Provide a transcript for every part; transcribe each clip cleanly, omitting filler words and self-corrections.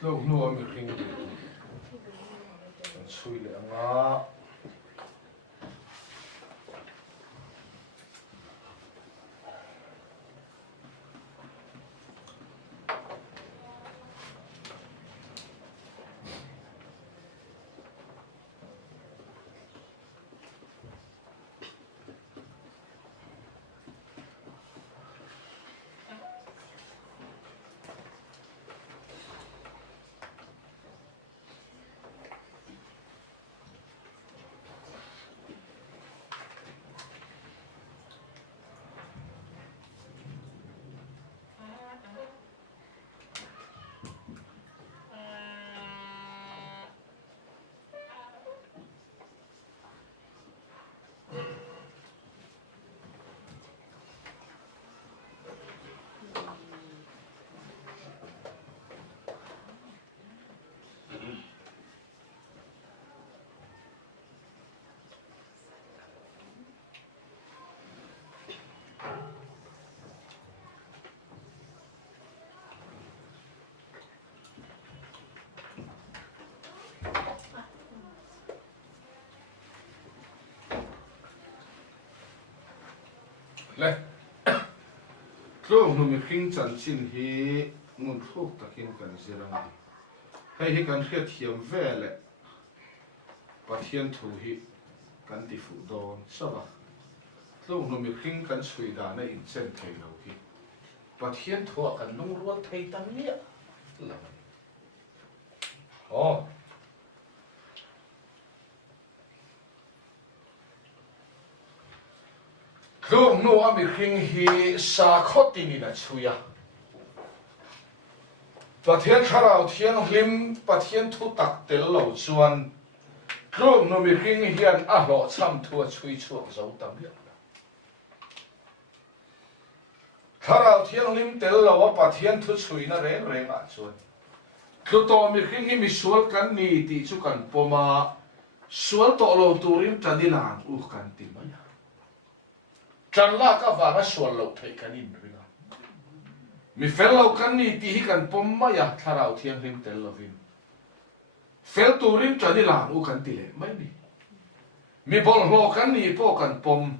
lúc nuôi mình kinh suy lệ ngã lệ lúc mình kinh chân chín hi muốn thuốc ta kinh cần gì ra hay hi cần khiết hiểm về lệ và thiên thủ hi cần đi phụ đòn sao vậy lúc mình kinh cần suy đa này in chân thấy đâu hi và thiên thủ cần nung ruột thấy tâm nghĩa là oh lúc nô mình kinh hi sa khót tin là chuya và thiên thảo thiên lim và thiên thu tắc tel lâu chuan lúc nô mình kinh hiền lộ chăm thua chui chuộc dấu tâm liệt thảo thiên lim tel lâu và thiên thu chui na rèn rèn à chuan lúc to mình kinh hi mi sual kan ni ti chu kan poma sual to lâu turin tan đi lang u kan ti maya trần la các vàng sual lâu thấy kan in rồi mi fel lâu kan ni ti hi kan poma ya thảo thiên lim tel lovin fel turin tan đi lang u kan ti le mai ni mi bol lo kan ni po kan pom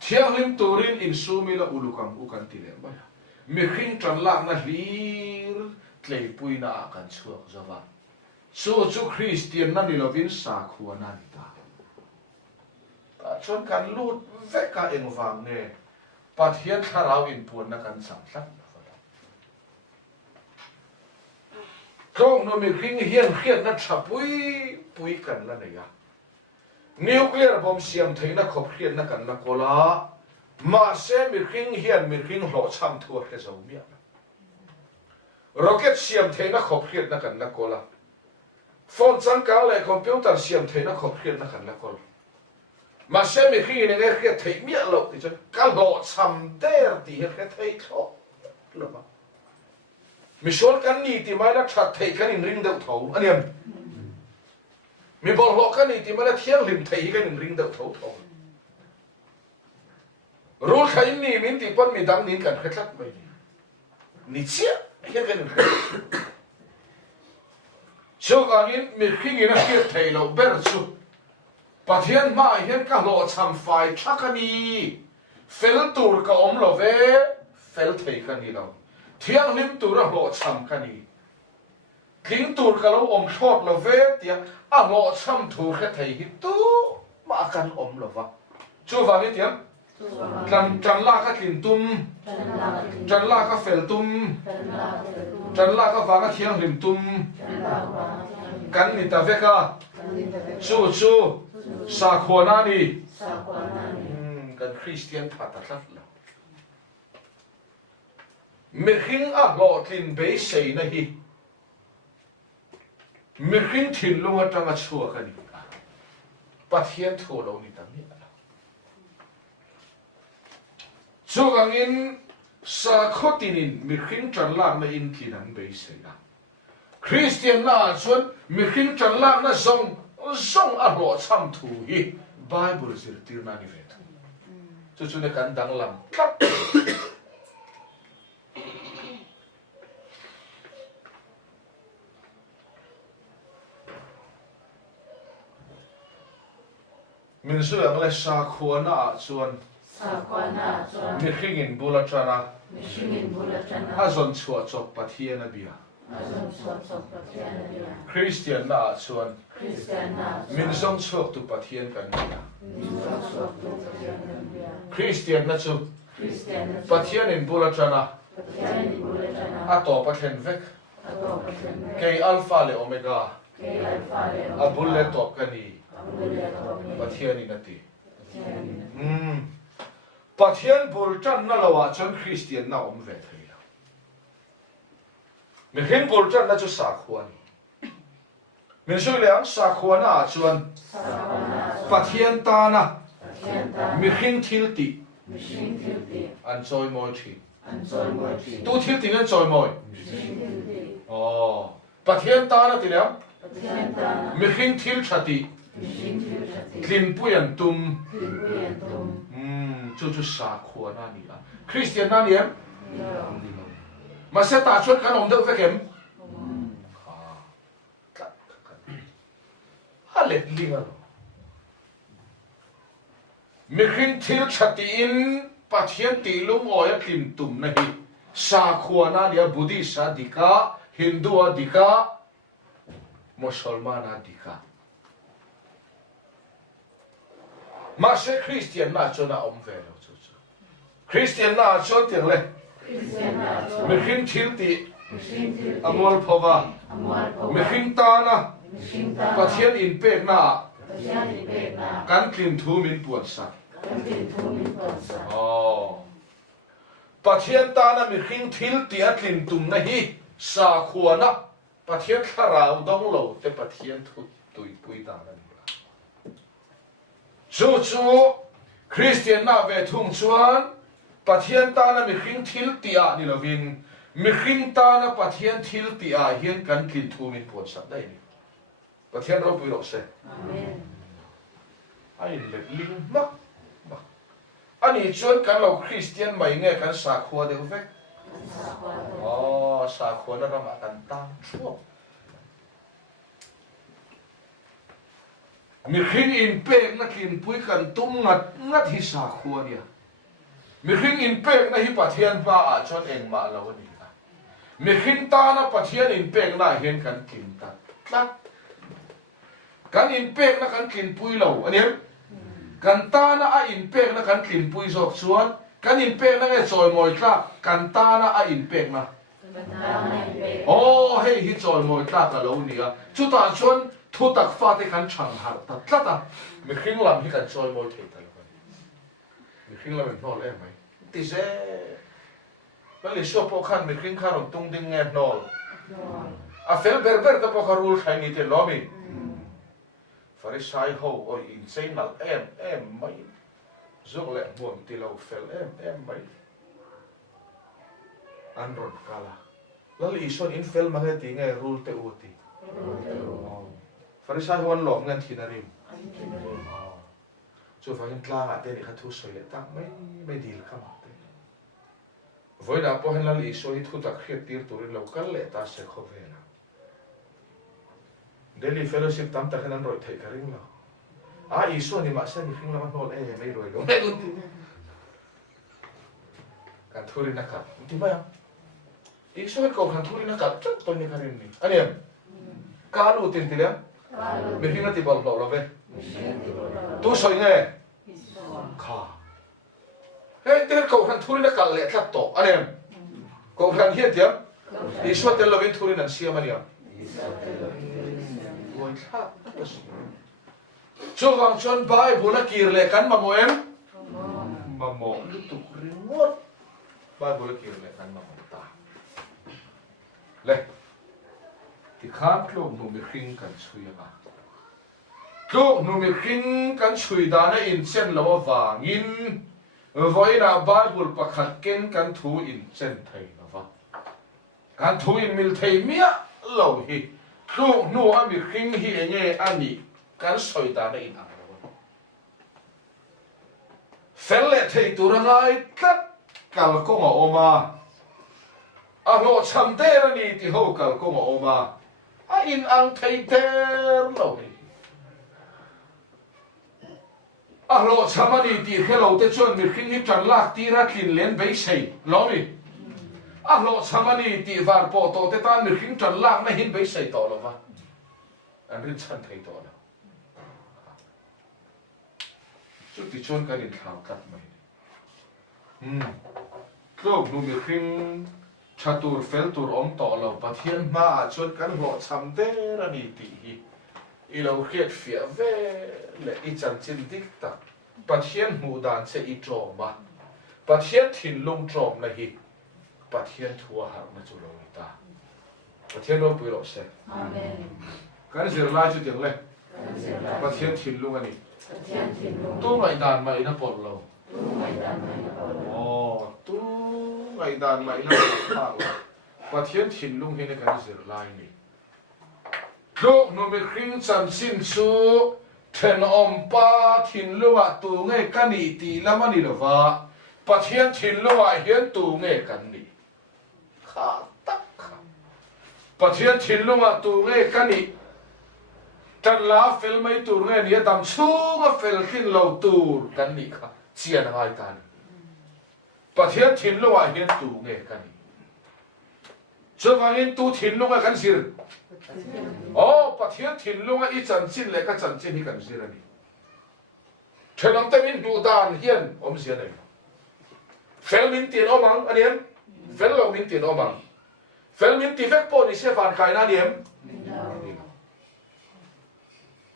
thiang lim turin in sumi la ulukam u kan ti le mai mi khing trần la na hlir tlei pui na kan chuak zawa chu Christian na ni lovin sa khuwa na ni ta chon kan lut ve ka eng wang ne pathian tharau in pun na kan sam thlat kong no mi khing hian khiat na thapui kan la nei ya nuclear bomb siam theina khop khiat na kan la kola ma se mi khing hian mi khing lo cham thua ke zo mi rocket siam theina khop khiat na kan la kola phone chang ka le computer siam theina khop khiat na kan la kola mà xem mình khi này cái thấy miệng lộc thì cho cái lộ chầm đer thì cái thấy khó là mà mình số cái này thì mai nó chặt thấy cái này ring đầu thấu anh em mình bỏ lộ cái này thì mai nó thiêng lim thấy cái này ring đầu thấu thấu rồi cái này mình thì vẫn mình đang nhìn cần cái chắc vậy nị chia cái này cho cái này mình khi nó kia thấy lộc bер chút pathian mai hian ka lo cham fai thakani fel tur ka om lo ve fel thei ka ni lo thiang lim tur a lo cham ka ni king tur ka lo om thot lo ve tia a lo cham thu khe thei hi tu ma kan om lo wa chu wa ni tiam trần la ka kin tum trần la ka fel tum trần la ka wa ka thiang lim tum kan ni ta ve ka chu sa khua na ni kan Christian phạt thật lắm mình khinh ác lộ tin bế xây na hi mình khinh thìn luôn ở trong cái chùa cái gì bắt hiến thua lâu ni tăng ni cho gang in sa khot tin mình khinh trần lam na in thìn ang bế xây na Christian na chuan mình khinh trần lam na zong a lo cham thu hi Bible zir tir na ni ve thu chu ne kan dang lam min su ang le sa khuana a chuan mi khingin bulatana azon chua chok pathian abia Christian na chuan min song chok tu pathian kan bia Christian na chu pathian in bulatana ato pathen vek ke alpha le omega abul le top kani pathian in ati pathian bul chan na lawa chan Christian na om ve thei min hin bul chan na chu sa khuan min sui le ang sa khuan a chuan pathian ta na mi hin thil ti an choi moi thi tu thil ti an choi moi pathian ta na ti le mi hin thil thati tlin puyan tum chu sa khuan na ni a Christian na ni em mà sẽ ta chuột cái ông đâu phải kém lệ linh à mình khinh thiếu chặt in pathian tỷ lung oi kim tum này sa khuana dia Buddhist dika Hindu dika Musulman dika mà sẽ Christian na cho na ông về rồi Christian na cho tiếng lên mình khinh thiếu tỷ amol phova mình khinh ta na pathian in pek na kan klin thu min puan sa pathian ta na mi khing thil ti atlin tum na hi sa khuana pathian tharau dong lo te pathian thu tui pui ta na chu Christian na ve thung chuan pathian ta na mi khing thil ti a ni lovin mi khing ta na pathian thil ti a hian kan klin thu min puan sa dai ni pathian ro pui ro se amen ai le ling ma ani chuan kan lo Christian mai nge kan sa khua deu vek sa khua na rama kan tam chuo mi khing in pek na kin pui kan tum ngat hi sa khua nia mi khing in pek na hi pathian pa a chon eng ma lo ni mi khing ta na pathian in pek na hian kan kin ta tlat kan in pek na kan kin pui lo ani kan ta na a in pek na kan kin pui zok chuan kan in pek na nge choi moi tla kan ta na a in pek na hei hi choi moi tla ka lo ni a chu ta chuan thu tak fa te kan chang har ta tla ta mi khing lam hi kan choi moi thei ta lo mi khing lam en hol em mai ti se ba le sho po khan mi khing khan tung ding nge nol a fel ber ta po kharul khai ni te lo mi Pharisai ho oi in sei nal em mai zok le muam ti lo fel em mai an ron kala lali son in fel ma he ti nge rule te u ti Pharisai ho an lom ngan thinarim chu fa in tla nga te ni kha thu soi le tak mai dil kha ma te voi da po hen lali so hi thu tak khiat tir turin lo kal le ta se kho ve Daily fellowship tam ta khanan roi thei karing lo isu ni ma sa ni khing la ma hol mai roi lo kan thuri na ka ti ba isu ko kan thuri na ka chot to ni karin ni ani ka lu tin ti le me hina ti bol lo ve tu soi nge kha he te ko kan thuri na ka le tlat to ani ko kan hi ti isu te lo vin thuri na sia ma ni Chu wang chuan bai buna kir le kan mamo em mamo lu tu ringot bai buna kir le kan mamo ta le ti khan klok nu mi khing kan chui ma klok nu mi khing kan chui da na in chen lo wangin voina bible pakhat ken kan thu in chen thei lawa kan thu in mil thei mia lo hi Klok nu ami khing hi nge ani kan soi ta na in ang lo fel le thei tu ra ngai tat kal ko ma oma a lo cham te ra ni ti ho kal ko ma oma a in ang thei ter lo ni à lo chama ni ti hello te chuan mi khing hi tran lak ti ra thin len bei sei lo mi à lo chama ni ti var po to te tan mi khing tran lak na hin bei sei to lo wa an rin chan thei to lo chu ti chuan ka rin thang kat mai klok nu mi khing chatur fel tur om to lo pathian ma chuan kan lo cham te ra ni ti hi i lo khiat fia ve le i chan chin dik tak pathian mu dan se i trom ma pathian thin lung trom na hi pathian thua har na chu lo ta pathian ro pui lo se amen kan zir lai chu tiang le pathian thin lung ani tu ngai dan mai na por lo tu ngai dan mai na pa pathian thin lung hi ne kan zir lai ni lúc nó bị khinh chăm xin su thèn om pa thin lua tu nghe can đi tì lắm anh đi lo va bắt hiến thin lua hiến tu nghe can đi khá tắc bắt hiến thin lua tu nghe can đi chân lá phèn mấy tu nghe đi đam xuống á phèn khinh lâu tu can đi khá chiên hai tan bắt hiến thin lua hiến tu nghe can đi cho vào hiến tu thin lua can gì bắt hiến thìn lung ít chân chín lệ các chân chín hi cần gì này, chuyện ông ta min đủ đàn hiền ông gì này, phèn min tiền ông mang anh em, phèn lâu min tiền ông mang, phèn min tiền phép bồi sẽ phản khai na anh em,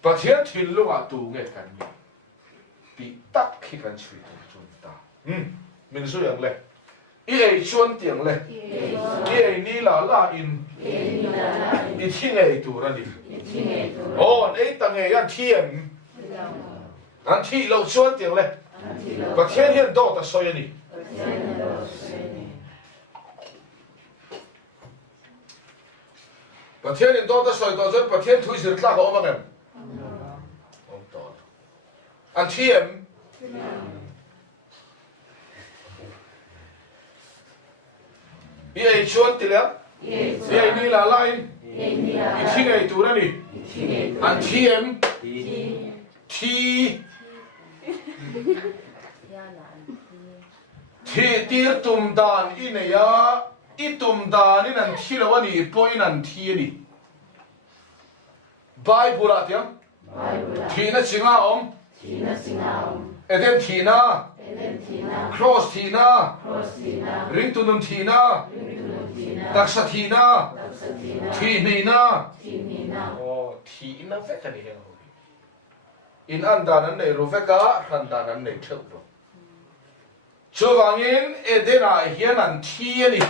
bắt hiến thìn lung tù nghe cần gì, bị tắc khi cần suy chúng ta, mình suy rằng lệ, ý chuan tiếng lệ, ý ni là in i thi ngày tu ra đi, ấy tầng ngày ăn thiền, ăn thi lâu xuân tiếng lên, và thiên hiện độ ta soi đi, và thiên hiện độ ta soi đó rồi, và thiên thui sửa lại họ mà em, ông đó, ăn thiền, ý xuân tiếng lên. Ye ni la lain i thi ngày tu ra ni an thiêm thi tir tum dan i ne ya i tum dan in an thi lo ni po in an thi ni Bible at ya thi na singa om eden thi na cross thi na ring tu num thi na Daksa thina, thinina, thi na vek ani heng hobi. In andan an nei ro veka, andan an nei theu ro. Chuvangin edena hian an thi ani,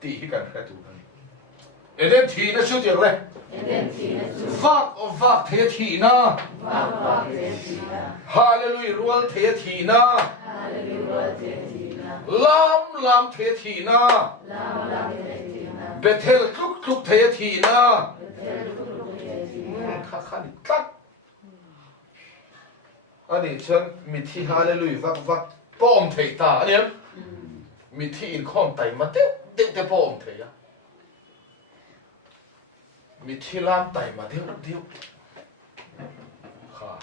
ti hi kan khatu ani. Eden thi na chu tiang le. Vak the thina. Hallelujah rual the thina. Lam the thina. Bethel kluk the thina. Khan tak. Ani chen mi thi hallelujah vak pom the ta ani em. Mi thi in khom tai ma te pom the ya. Mi thi lam tai ma diu. Ha.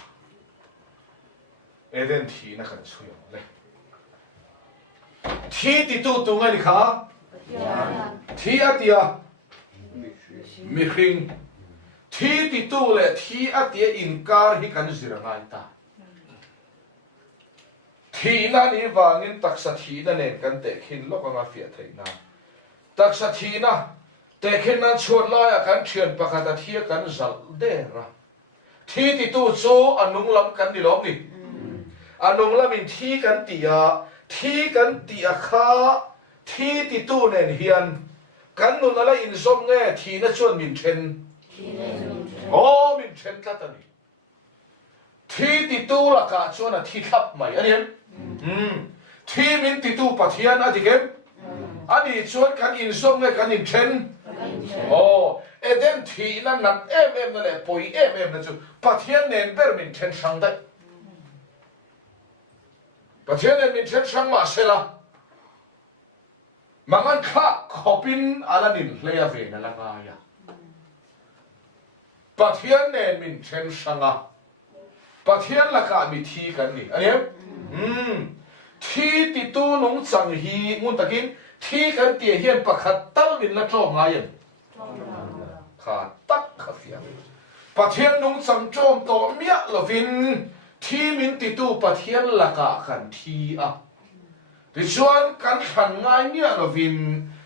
Eden thi na kan chuyo le. Thi ti tu ngai ni kha. Thi atia mi khing thi ti tu le thi atia inkar hi kan zira ngai ta thi na ni wangin taksa thi na nen kan te khin lo ka fia theina taksa thi na te khin nan chhuat la ya kan thian pakata thi kan zal de ra thi ti tu chu anung lam kan ni lom ni anung lam in thi kan tia kha thi ti tu nen hian kan nu na la in som nge thi na chuan min then min then ta ni thi ti tu la ka chuan a thi thap mai ani thi min ti tu pathian a dikem ani chuan kan in som nge kan in then eden thi na nat em na le poi em na chu pathian nen ber min then sang dai pathian nen min then sang ma sela mangan kha khopin alanin leya ve na langa ya pathian nen min then sanga pathian la ka mi thi kan ni aniam thi ti tu nung chang hi ngun takin thi kan ti hian pakhat tal min la tro ngai kha tak kha fiam pathian nung chang trom to mia lovin thi min ti tu pathian la ka kan thi a ti chuan kan khan ngai mia lovin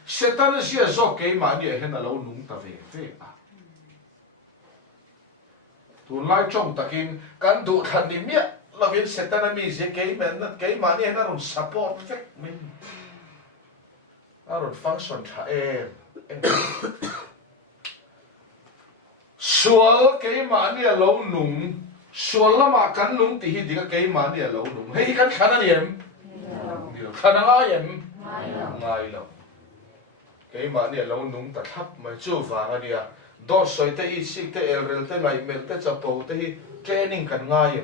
setan sia zo ke ma ni hen alo nung ta ve ve a tu lai chong takin kan du khan ni mia lovin setan mi je ke men na ke ma ni hen alo support ve min alo function tha sual ke ma ni alo nung sual lama kan nung ti hi diga ke ma ni alo nung hei kan khana ni em khana nga em ngai lo cái mà này lâu nung ta thắp mà chú vàng anh à đó soi tới ít xích tới el tới ngày mel tới chập bầu tới training cần ngay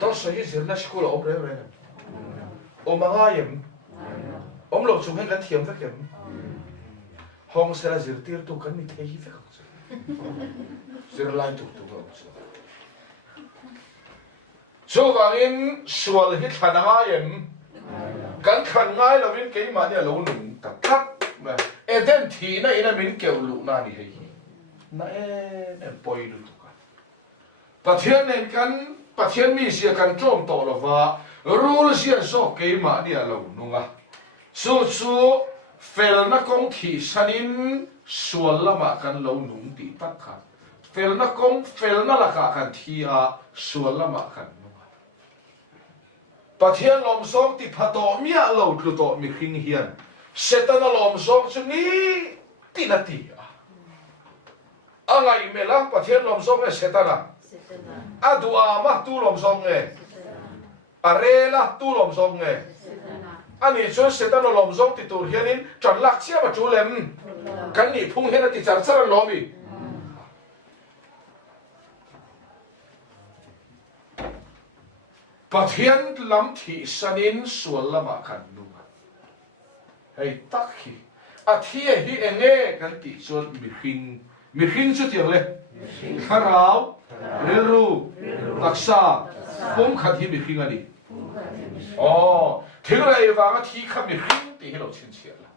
đó soi ít giờ nó school ốp đấy rồi ôm mà ngay ôm lộc chúng hay gắn thiềm phải kiếm hong sẽ là giờ tiêu tu cần đi thấy phải không giờ lại tu không chú vàng in sual hít khăn ngay kan khan ngai lo vin ke ma ne lo nung ta thak ma eden thi na ina min keu lu na ni hei na en poi lu tu ka pathian nen kan pathian mi sia kan trom to lo wa rule sia so ke ma ni lo nunga su fel na kong thi sanin sual lama kan lo nung ti tak kha fel na la ka kan thi a sual lama kan pathian lom som ti phato mia lo tlu to mi khing hian setan lom som chu ni ti na ti angai mela pathian lom som e setana adua ma tu lom som e arela tu lom som e ani chu setan lom som ti tur hianin tran lak chia ma chu lem kan ni phung hena ti char char lomi pathian lam thi sanin sual lama kan lunga hei tak hi a thia hi enge kan ti chuan mi hring chu tiang le kharau rilru taksa pum khat hi mi hring ani thil rai wanga thi kha mi hring ti hi lo chin chia la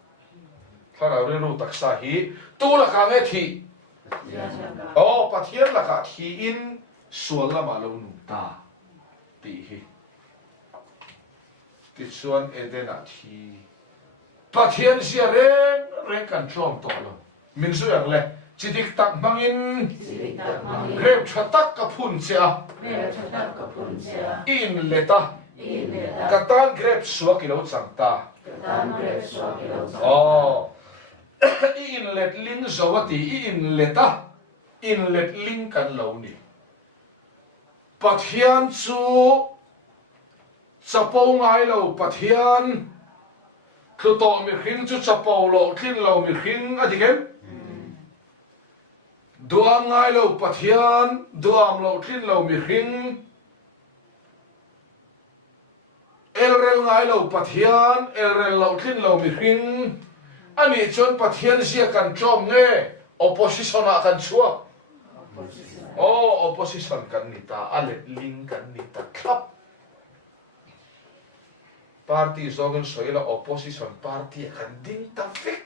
kharau rilru taksa hi tu la ka nge thi pathian la ka thi in sual lama lo nu ta ti hi ti chuan edena thi pathian sia reng kan trom to lo min su yang le chidik tak mangin grep thatak ka phun chia in leta katan grep suak kilo changta in let ling zawati in leta in let ling kan lo ni pathian chu chapo ngai lo pathian thu to mi hring chu chapo lo thin lo mi hring adikem duam ngai lo pathian duam lo thin lo mi hring elrel ngai lo pathian elrel lo thin lo mi hring ani chon pathian sia kan trom nge opposition a kan chua opposition kan nita alet ling kan nita klap party zogen soila opposition party kan ding ta fik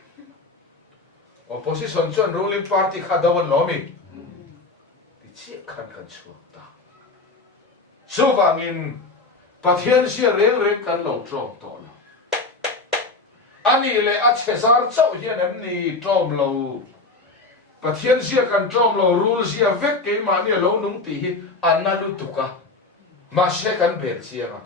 opposition chon ruling party khadawan lomi ti chi kan chuak ta so wangin pathian sia reng kan lo trom to lo ani le a chesar chau hian em ni trom lo pathian sia kan trom lo rule sia vek ke ma ni lo nung ti hi anna lu tuka ma se kan ber sia ma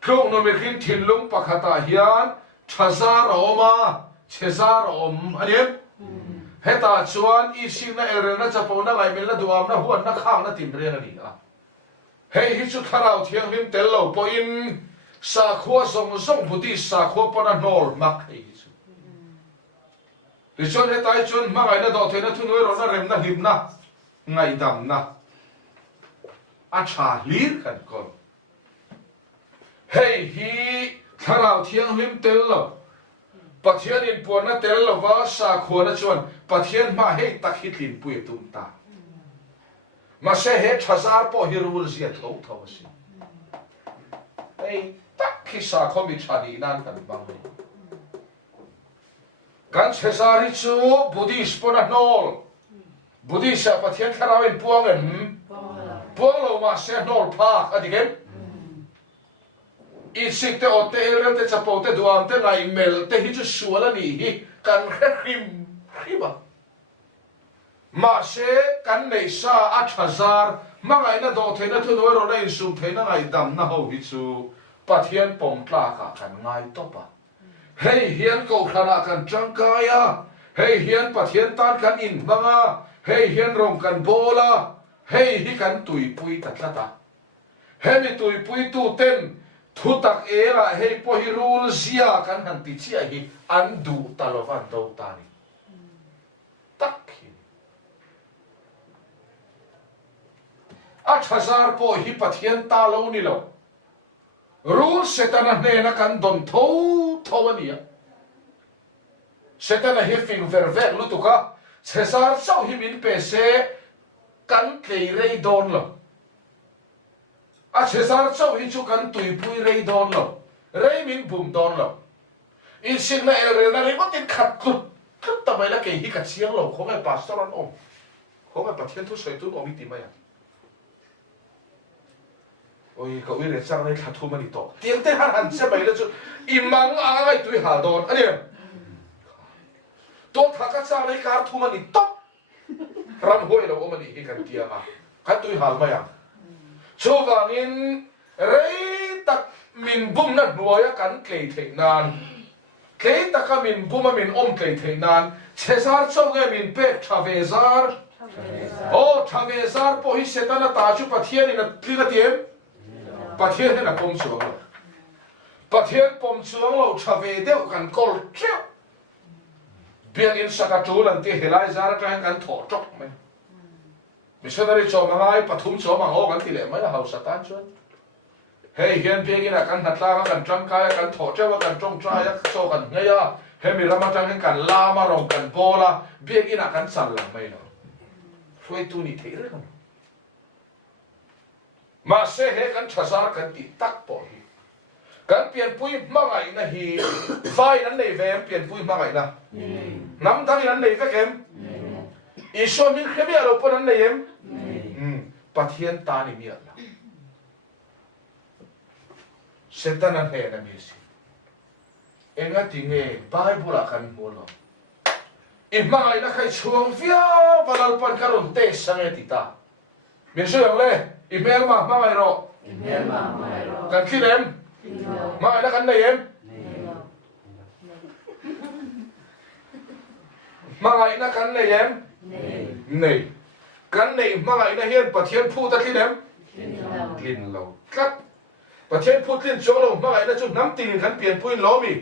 thuk no me khin thin lung pakhata hian thazar oma chezar om anem heta chuan I sing na er na chapo na lai mel na duam na huan na khang na tin re na ni a hei hi chu tharau thiang lim tel lo po in sa khua song buti sa khua pa na nor mak hei Richon hetai chun mangai na do thena thunoi ro na rem na him na ngai dam na a tha lir kan ko hei hi tharau thiang lim tel lo pathian in puan na tel lo wa sa khua na chuan pathian ma hei tak hit lim pui tum ta mà sẽ hết thazar po hirul ziat thấu thấu gì ấy tắc khi sa không bị chadi nan kan bang kan thazar chu buddhist pona nol buddhist sa pathian tharawin puang lo mà sẽ nol phak adigem isik te ote elrem te chapo te duam te ngai mel te hi chu suala ni hi kan khrim khiba mà sẽ kan nei sa a thazar mà ngai na do the na thu no ro na in su the na ngai dam na ho hi chu pathian pom tla ka kan ngai to pa hei hian ko khana kan changkaya hei hian pathian tan kan in banga hei hian rong kan bola hei hi kan tui pui tatlata hei mi tui pui tu ten thu tak era hei po hi rule zia kan han ti chia hi an du talovan do tani tak hi a thazar po hi pathian ta lo ni lo rule setana ne na kan don tho tho ania setana hi fing ver ver lu tu ka thazar sau hi min pe se kan tlei rei don lo a thazar sau hi chu kan tui pui rei don lo rei min bum don lo in sin na el re na ri mo tin khat kut ta mai la ke hi ka chiang lo kho mai pastor an om kho mai pathian thu soi tu om ti mai ôi cậu ấy sang đây thật thu mà đi to tiếng tên hát hẳn sẽ bày lên chứ im mắng ai tụi hà đòn anh em tôi thắc sang đây cả thu mà đi to ram hôi đâu mà đi cái kia à cái tụi hà mà à số vàng in rei tắc mình bung nát nuôi cắn cây thế nan cây tắc cái mình bung mà mình ôm cây thế nan chế sát sau cái mình bếp chavezar ô chavezar po hi setana ta chu pathian in tlinga tiêm pathian hen a pom chuang lo pathian pom chuang lo thave deuh kan kol treu biang in saka tu lan ti helai zara tang kan tho tok mai missionary chaw mangai pathum chaw mang ho kan ti le mai hau satan chuan hei hian biang in a kan hatla kan tang kai kan tho treu kan tong tra ya chaw kan ngeya he mi rama tang kan lama rong kan bola biang in a kan sal lang mai lo hloi tu ni thei re kan mà sẽ hệ kan thazar kan ti tak po hi kan pian pui mangai na hi vai nan nei ve pian pui mangai na nam thang nan nei ve kem iso min khemi alo pon nan nei em pathian ta ni mi ala setan an he na mi si enga tinge bible kan mo lo i mangai na khai chuang via valal pan karon te sange ti ta min so yang le email mà mai rồi cần khi em mai đã cần này em mai đã cần này em này cần này mai đã hiền bát thiên phu ta khi em linh lâu cắt bát thiên phu linh chỗ lâu mai đã chút nắm tiền cần tiền phu lâu mi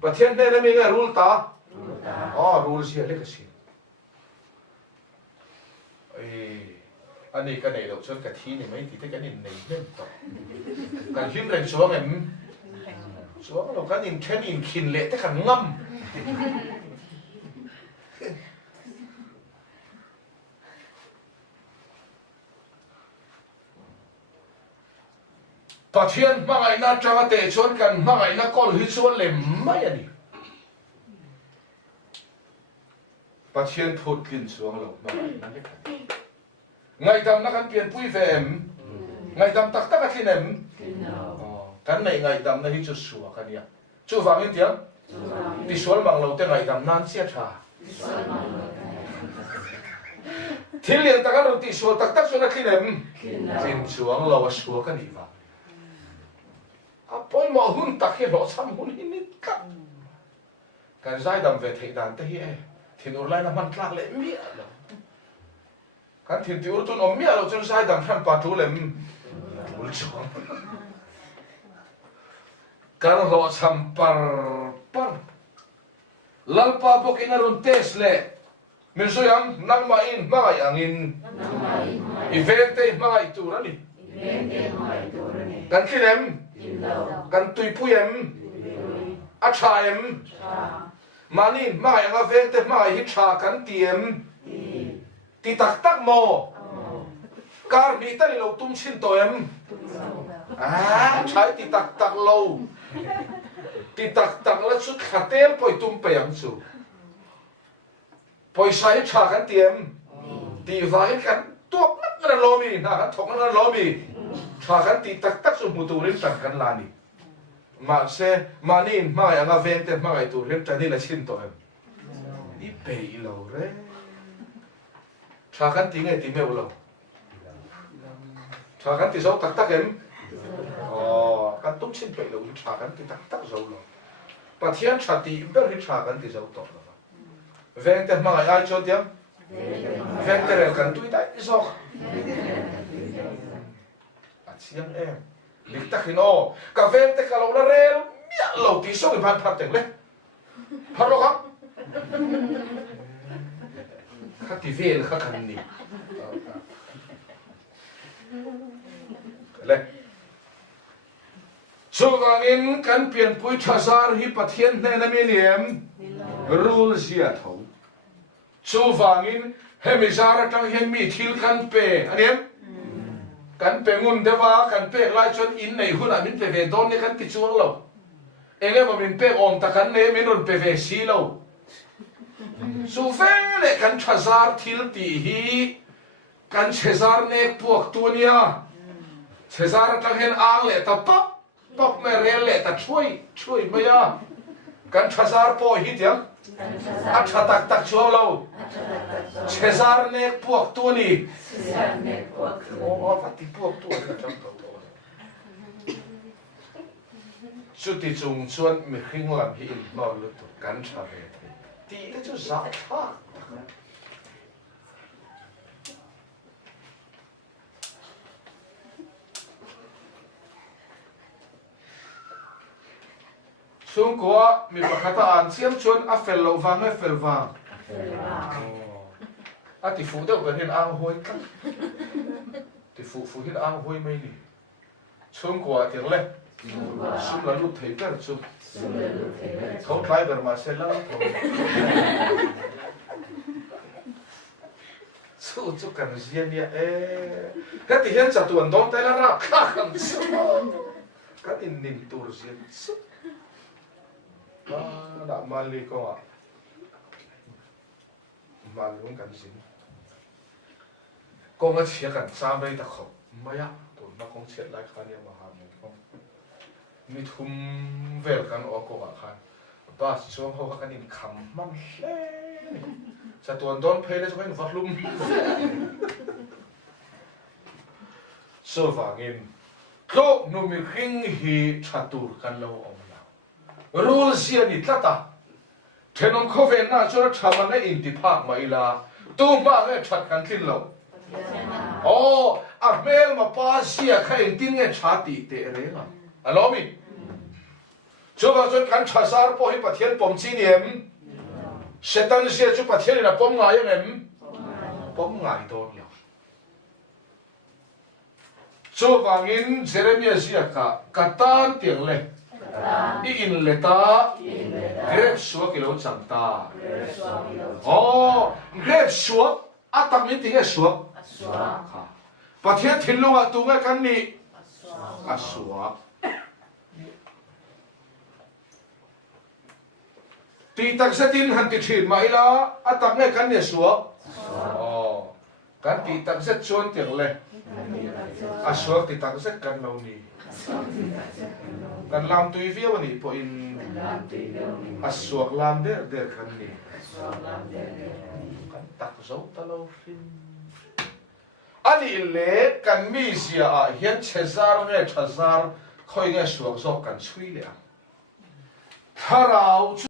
bát thiên này là mình nghe rule ta rule gì là cái gì anh ấy cái này đâu cho cái thi này mấy thì cái này nên to cái phim này xuống em xuống đâu cái nhìn trên nhìn khinh lệ tất cả ngâm pathian mangai na changa te chon kan mangai na kol hi chuan lem mai ani pathian phut kin chuang lo mangai na le kan ngày tam nó kan pian pui ve em ngày tam tak tak athin em kan nei ngày tam na hi chu suwa kan ya chu wang in tiang ti sol mang lo te ngày tam nan sia tha thil lian tak ro ti sol tak tak so na thin em tin chuang lo suwa kan hi wa a poi mo hun tak hi lo sam hun hi nit ka kan zai dam ve thei dan te hi e thin ur lai na man tlak le mi lo kan thiên tiêu tuần om mía lo chân sai đằng khăn pa tu lem ul chong kan lo sam par lalpa po kinaron tes le min so yang nang ma in ma yang in evente ma itu rani kan kinem kan tui puyem a chaem mani ma yang evente ma hi cha kan tiem ti tak tak mo car mi ta lo tum chin to em chai ti tak lo ti tak la chu khatel poi tum pe am chu poi sai cha kan tiam ti vai kan tok na lo mi na kan thok na lo mi cha kan ti tak chu mu tu rin tan kan la ni ma se manin ma anga vente ma ai tu rin tani la chin to em ni pe lo re cha kan ti ngai ti me lo cha kan ti so tak em kan tum chin pe lo cha kan ti tak zo lo pa thian cha ti ber hi cha kan ti zo to lo vente ma ai cho tiam vente re kan tu dai zo a chiang em lik tak hino ka vente ka lo la rel mia lo ti so ban phat teng le pharo ka ka ti vel ka kan ni le chuwangin kan pian pui thasar hi pathian hne na mi niam rule zia tho chuwangin hemizara tang hian mi thil kan pe aniam kan pe ngun dewa kan pe lai chon in nei hun amin pe ve don ne kan ti chuang lo enge ma min pe om ta kan ne min run pe ve si lo su fe le kan thasar thil ti hi kan chezar ne puak tu nia chezar tang hian ang le ta pop me re le ta chui maya kan thasar po hi tiang a tha tak chuang lo chezar ne puak tu ni pati puak tu ka chang to chu ti chung chuan mi khing lam hi in lo lu tu kan tha ve ti te chu za tha xuống của mình phải khai thác xiêm chuôn áp phèn lẩu vàng hay phèn vàng thì phụ đâu cần hiện ao hôi cắt thì phụ hiện ao hôi mấy nè xuống của tiếng lên xuống là lúc thấy cái xuống không phải bờ mà sẽ lâu xuống chút cần riêng nhỉ cái thì hiện giờ tuần đông tay là ra khác hơn cái in niệm tu riêng đã mal đi con ạ mal luôn cần gì con cái chuyện cần xa bây ta không mấy á tụi nó không chuyện lại khai niệm mà ham không mi thum về cần ở con ạ khai ba xuống hậu cái niệm khăm mắm lên sa tuần đón phê đấy cho cái vật lum sơ vàng in lúc nụ mi khinh hi chatu kan lâu ông rule sia ni tlata thenom khoven na chora thamana in ti phak mai la tu ma nge that kan thin lo a mel ma pa sia kha in tin nge chati te re nga alo mi chuwa chon kan thasar po hi pathian pom chi niam setan sia chu pathian na pom ngai em pom ngai do ya chuwangin Jeremiah sia ka tan tiang le in leta grep suak ilo chang ta grep suak atak min tinge suak pathian thilunga tunga kan ni asua ti tak setin han ti thit mai la atak ne kan ne suak kan ti tak set chuan tiang le asuak ti tak set kan lo ni kan lam tui view ni po in asuak lam der kan ni kan tak zo talo fin ani le kan mi sia a hian chezar nge thazar khoi nge suak zo kan chui le tharau